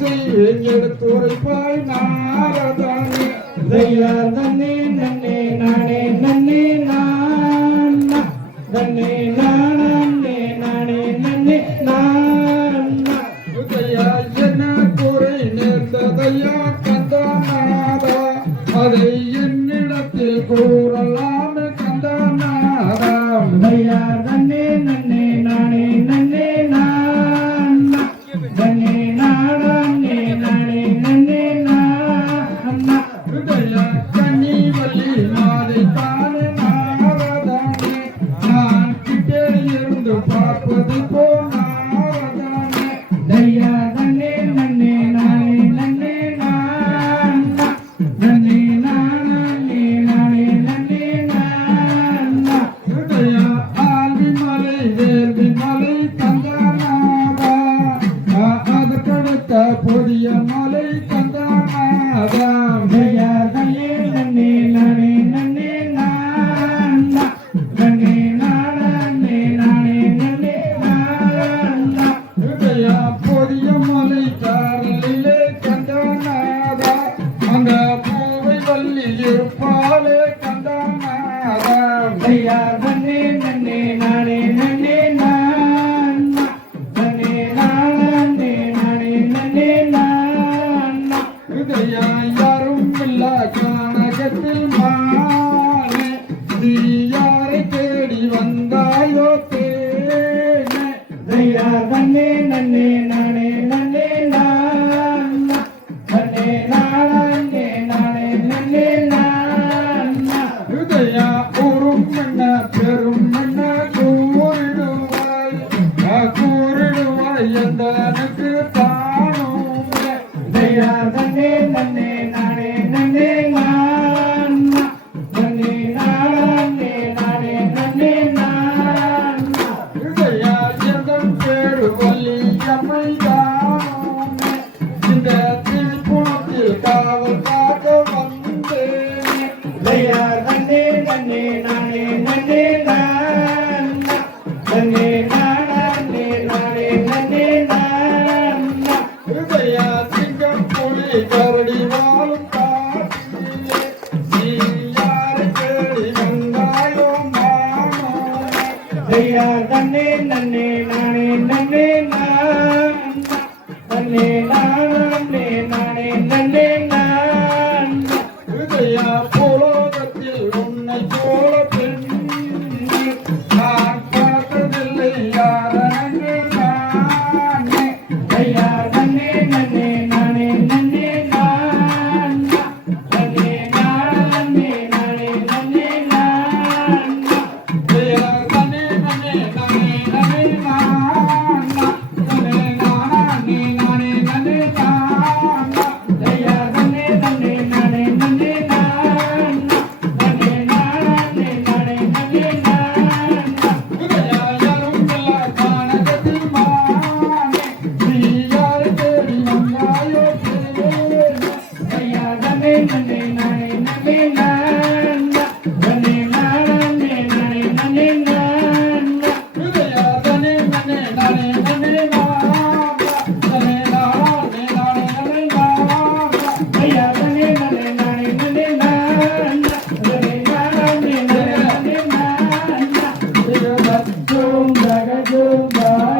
செய்வேன் எடுத்துரைப்பாய் நாரதானே தையா நன்னே நன்னே நானே நன்னே நான்னா நன்னே நானே நானே நன்னே நான்னா. உதயா என்ன குறை நேர்ந்ததையா கந்தநாதா அதை என்னிடத்தில் கூறலாமே கந்தநாதா தையா நன்னே பார்ப்பது போ நன்னே நன்னே நானே நன்னே நன்னே நானே நானே நன்னே நான்னா உதயா மலை வேள்வி மலை அதற்கடுத்த மலை இருப்பாலே கந்தநாதா தையா நன்னே நன்னே நானே நன்னே நான்னா. நன்னே நானே நானே நன்னே நான்னா. உதயா யாரும் இல்ல கானகத்தில் மானே நீ யாரை தேடி வந்தாயோ தேனே. தையா நன்னே நானே நன்னே எந்தனுக்கு தானும் தையா நன்னே நன்னே நானே நன்னே நன்னே. நானே நானே நன்னே நான்னா. எந்தன் பேரு வள்ளி எம்மை இந்த திருப்புணத்தில் காவல் காக்க வந்தேனே. தையா போலோகத்தில் உன்னை போல Goomba, Goomba.